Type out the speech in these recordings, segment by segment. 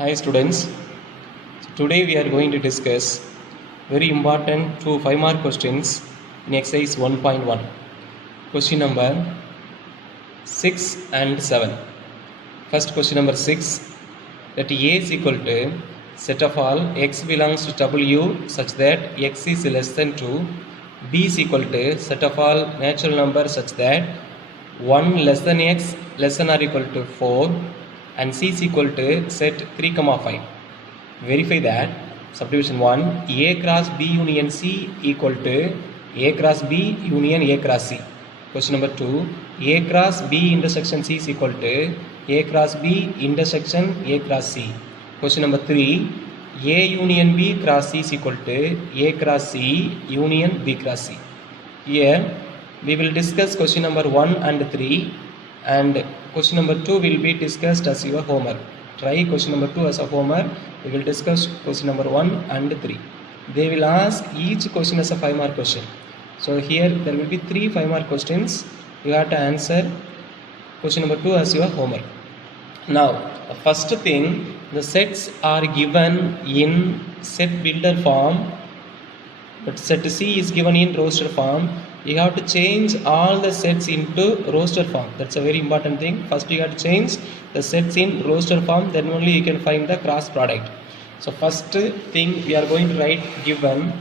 Hi students, so today we are going to discuss very important 5 mark questions in exercise 1.1. Question number 6 and 7. First question number 6, that A is equal to set of all x belongs to W such that x is less than 2. B is equal to set of all natural numbers such that 1 less than x less than or equal to 4, and C is equal to set 3, 5. Verify that subdivision 1 A cross B union C equal to A cross B union A cross C. Question number 2, A cross B intersection C is equal to A cross B intersection A cross C. Question number 3, A union B cross C is equal to A cross C union B cross C. Here we will discuss question number 1 and 3, and question number 2 will be discussed as your homework. Try question number 2 as a homework. We will discuss question number 1 and 3. They will ask each question as a 5-mark question. So here there will be 3 5-mark questions. You have to answer question number 2 as your homework. Now, the first thing, the sets are given in set builder form, but set C is given in roster form. You have to change all the sets into roster form. That's a very important thing. First you have to change the sets in roster form, then only you can find the cross product. So first thing we are going to write given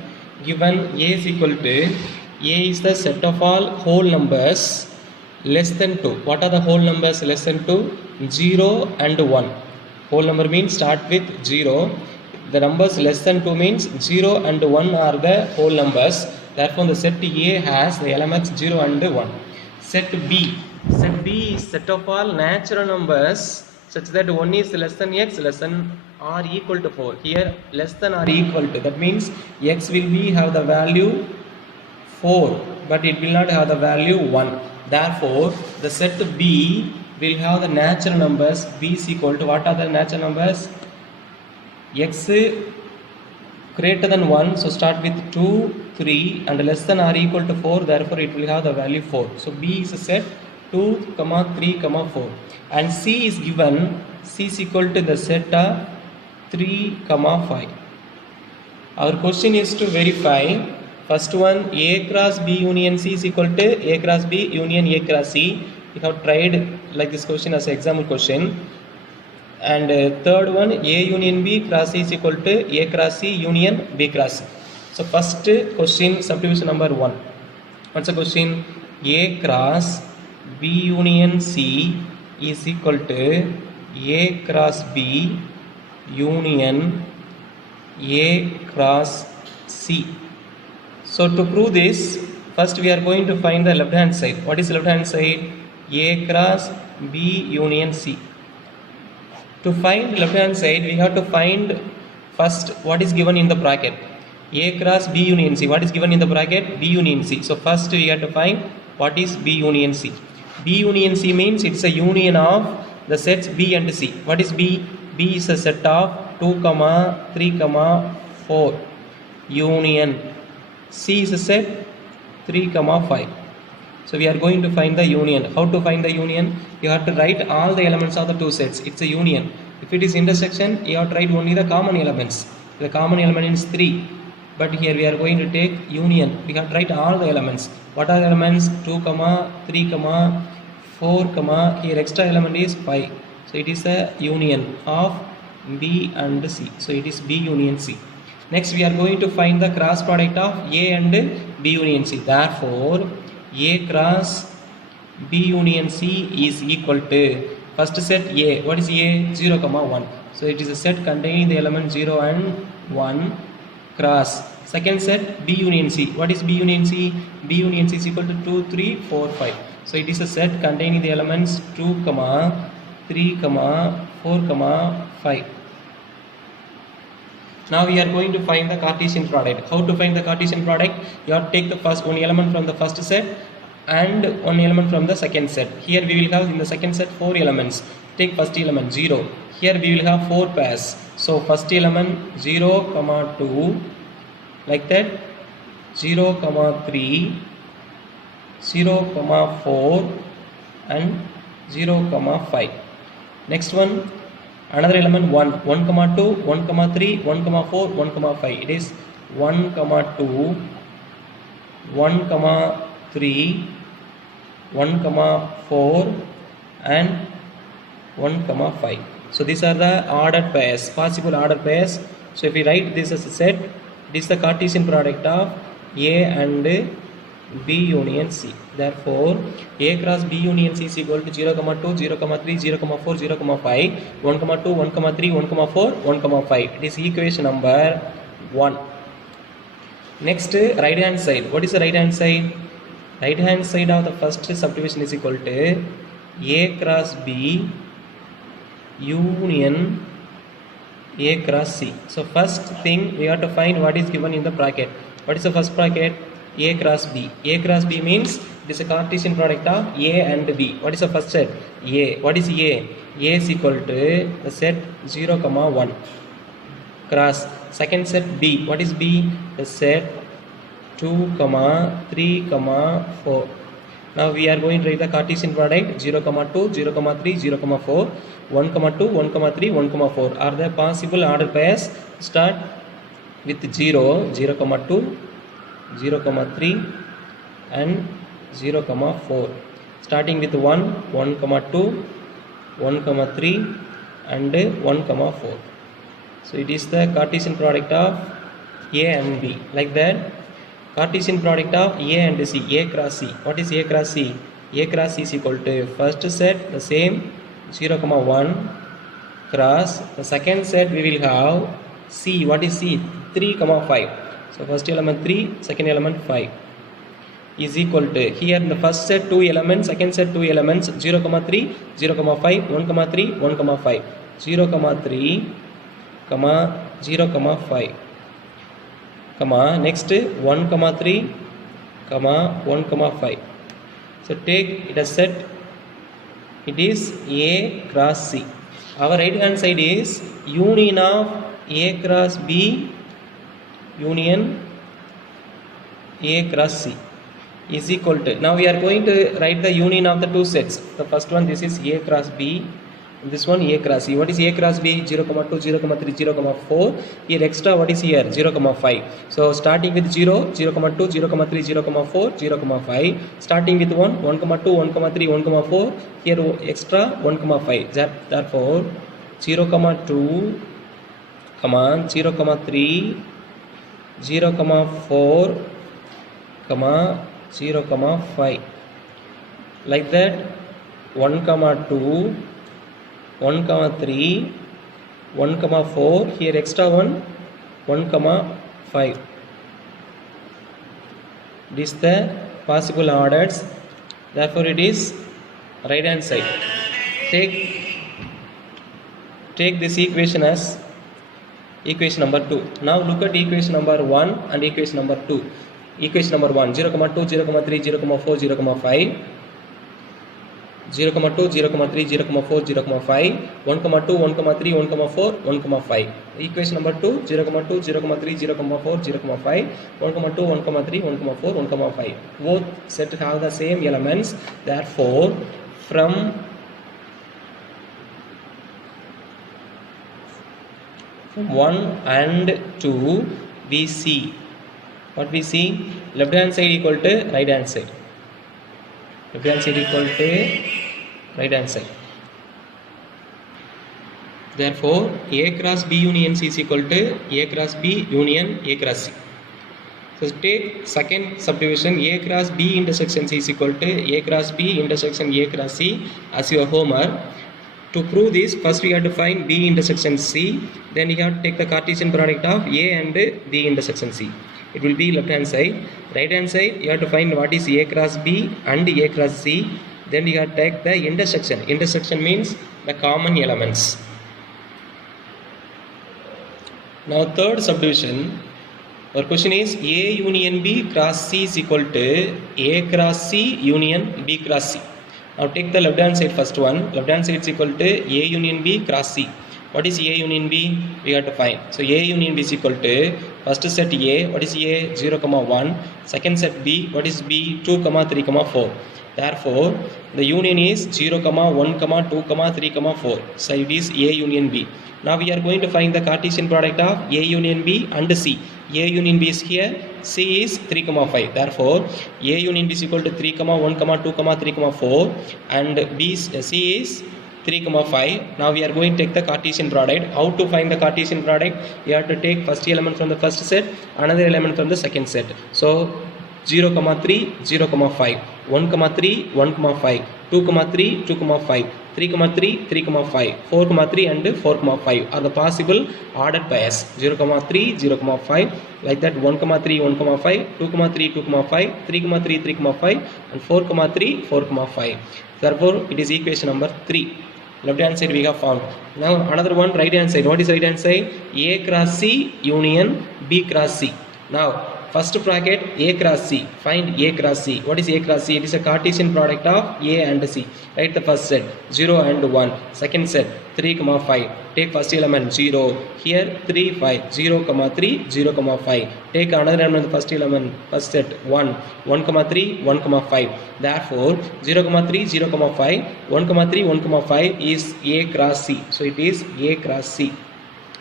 A is equal to, A is the set of all whole numbers less than 2. What are the whole numbers less than 2? 0 and 1. Whole number means start with 0. The numbers less than 2 means 0 and 1 are the whole numbers. Therefore, the set A has the elements 0 and 1. Set B is set of all natural numbers such that 1 is less than x, less than or equal to 4. Here, less than or equal to, that means x will have the value 4, but it will not have the value 1. Therefore, the set B will have the natural numbers. B is equal to, what are the natural numbers? X greater than 1, so start with 2, 3 and less than or equal to 4, therefore it will have the value 4. So B is a set 2, 3, 4. And C is given, C is equal to the set of 3, 5. Our question is to verify, first one, A cross B union C is equal to A cross B union A cross C. We have tried like this question as an example question. And third one, A union B cross C is equal to A cross C union B cross C. So first question, subdivision number 1. What's the question? A cross B union C is equal to A cross B union A cross C. So to prove this, first we are going to find the left hand side. What is left hand side? A cross B union C. To find left hand side, we have to find first what is given in the bracket. A cross B union C. What is given in the bracket? B union C. So first we have to find what is B union C. B union C means it's a union of the sets B and C. What is B? B is a set of 2, 3, 4. Union C is a set 3, 5. So we are going to find the union. How to find the union? You have to write all the elements of the two sets. It's a union. If it is intersection, you have to write only the common elements. The common element is 3. But here we are going to take union. We have to write all the elements. What are the elements? 2, 3, 4, here extra element is 5. So it is a union of B and C. So it is B union C. Next we are going to find the cross product of A and B union C. Therefore, A cross B union C is equal to, first set A. What is A? 0, 1. So it is a set containing the element 0 and 1 cross. Second set B union C. What is B union C? B union C is equal to 2, 3, 4, 5. So it is a set containing the elements 2, 3, 4, 5. Now we are going to find the Cartesian product. How to find the Cartesian product? You have to take the first one element from the first set and one element from the second set. Here we will have in the second set 4 elements. Take first element 0. Here we will have 4 pairs. So first element 0, 2, like that, 0, 3, 0, 4 and 0, 5. Next one Another element 1, 1 comma 2, 1 comma 3, 1 comma 4, 1 comma 5. It is 1 comma 2, 1 comma 3, 1 comma 4 and 1 comma 5. So these are the ordered pairs, possible ordered pairs. So if we write this as a set, it is the Cartesian product of A and B union C. Therefore A cross B union C is equal to 0 comma 2, 0 comma 3, 0 comma 4, 0 comma 5, 1 comma 2, 1 comma 3, 1 comma 4, 1 comma 5. It is equation number 1. Next, right hand side. What is the right hand side? Right hand side of the first subdivision is equal to A cross B union A cross C. So first thing we have to find what is given in the bracket. What is the first bracket? A cross B. A cross B means it is a Cartesian product of A and B. What is the first set? A. What is A? A is equal to the set 0 comma 1 cross second set B. What is B? The set 2 comma 3 comma 4. Now we are going to write the Cartesian product 0 comma 2, 0 comma 3, 0 comma 4, 1 comma 2, 1 comma 3, 1 comma 4 are the possible ordered pairs. Start with 0, 0 comma 2, 0 comma 3 and 0 comma 4. Starting with 1, 1 comma 2, 1 comma 3 and 1 comma 4. So it is the Cartesian product of A and B. Like that, Cartesian product of A and C, A cross C. What is A cross C? A cross C is equal to first set the same 0 comma 1 cross the second set we will have C. What is C? 3 comma 5. So first element 3, second element 5 is equal to, here in the first set 2 elements, second set 2 elements, 0 comma 3, 0 comma 5, 1 comma 3, 1 comma 5, 0 comma 3 comma 0 comma 5 comma next 1 comma 3 comma 1 comma 5. So take it as set, it is A cross C. Our right hand side is union of A cross B union A cross C is equal to, now we are going to write the union of the two sets. The first one, this is A cross B, this one A cross C. What is A cross B? 0 comma 2, 0 comma 3, 0 comma 4. Here extra what is here? 0 comma 5. So starting with 0, 0 comma 2, 0 comma 3, 0 comma 4, 0 comma 5. Starting with 1, 1 comma 2, 1 comma 3, 1 comma 4. Here extra 1 comma 5. Therefore 0 comma 2 comma 0 comma 3, 0 comma 4 comma 0 comma 5. Like that 1 comma 2, 1 comma 3, 1 comma 4, here extra 1, 1 comma 5. This is the possible orders. Therefore it is right hand side. Take this equation as equation number 2. Now look at equation number 1 and equation number 2. Equation number 1, 0 comma 2, 0 comma 3, 0 comma 4, 0 comma 5, 0 comma 2, 0 comma 3, 0 comma 4, 0 comma 5, 1 comma 2, 1 comma 3, 1 comma 4, 1 comma 5. Equation number 2, 0 comma 2, 0 comma 3, 0 comma 4, 0 comma 5, 1 comma 2, 1 comma 3, 1 comma 4, 1 comma 5. Both set have the same elements. Therefore from 1 and 2 we see, what we see? Left hand side equal to right hand side. Left hand side equal to right hand side. Therefore A cross B union C is equal to A cross B union A cross C. So take second subdivision, A cross B intersection C is equal to A cross B intersection A cross C as your homework. To prove this, first we have to find B intersection C, then you have to take the Cartesian product of A and B intersection C. It will be left hand side. Right hand side you have to find what is A cross B and A cross C. Then you have to take the intersection. Intersection means the common elements. Now third subdivision, our question is A union B cross C is equal to A cross C union B cross C. Now take the left hand side first one. Left hand side is equal to A union B cross C. What is A union B? We have to find. So A union B is equal to first set A. What is A? 0 comma 1. Second set B. What is B? 2 comma 3 comma 4. Therefore, the union is 0, 1, 2, 3, 4. So it is A union B. Now we are going to find the Cartesian product of A union B and C. A union B is here, C is 3, 5. Therefore, A union B is equal to 3, 1, 2, 3, 4 and C is 3, 5. Now we are going to take the Cartesian product. How to find the Cartesian product? You have to take first element from the first set, another element from the second set. So 0, 3, 0, 5, 1, 3, 1, 5, 2, 3, 2, 5, 3, 3, 3, 5, 4, 3 and 4, 5 are the possible ordered pairs. 0, 3, 0, 5, like that 1, 3, 1, 5, 2, 3, 2, 5, 3, 3, 3, 5 and 4, 3, 4, 5. Therefore, it is equation number 3. Left hand side we have found. Now another one, right hand side. What is right hand side? A cross C union B cross C. Now first bracket A cross C. Find A cross C. What is A cross C? It is a Cartesian product of A and C. Write the first set 0 and 1. Second set 3, 5. Take first element 0. Here 3, 5. 0, 3, 0, 5. Take another element, first element, first set 1. 1, 3, 1, 5. Therefore 0, 3, 0, 5. 1, 3, 1, 5 is A cross C. So it is A cross C.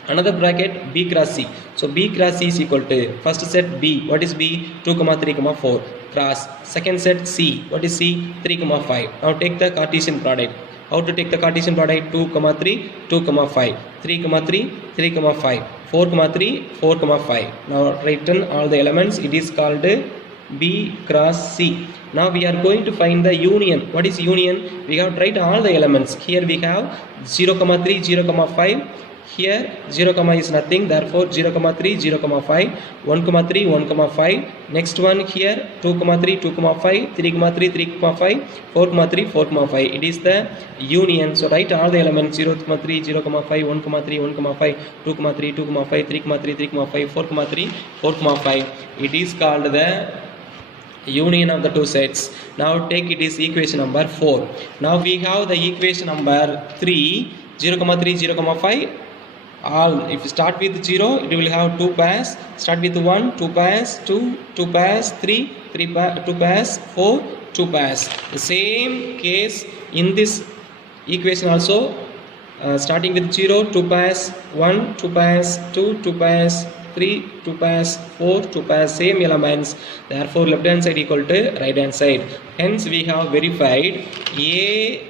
Another bracket B cross C. So B cross C is equal to first set B. What is B? 2, 3, 4 cross. Second set C. What is C? 3, 5. Now take the Cartesian product. How to take the Cartesian product? 2, 3, 2, 5. 3, 3, 3, 5. 4, 3, 4, 5. Now written all the elements. It is called B cross C. Now we are going to find the union. What is union? We have to write all the elements. Here we have 0, 3, 0, 5. Here 0, is nothing. Therefore 0, 3, 0, 5. 1, 3, 1, 5. Next one here 2, 3, 2, 5. 3, 3, 3, 5. 4, 3, 4, 5. It is the union. So write all the elements 0, 3, 0, 5. 1, 3, 1, 5. 2, 3, 2, 5. 3, 3, 3, 5. 4, 3, 4, 5. It is called the union of the two sets. Now take it is equation number 4. Now we have the equation number 3. 0, 3, 0, 5. All if you start with 0, it will have 2 pairs. Start with 1, 2 pairs, 2 pairs, 3 2 pairs, 4 2 pairs. The same case in this equation also. Starting with 0, 2 pairs, 1, 2 pairs, 2 pairs, 3 2 pairs, 4 2 pairs, same elements. Therefore left hand side equal to right hand side. Hence we have verified A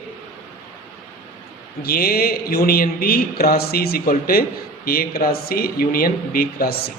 union B cross C is equal to A cross C union B cross C.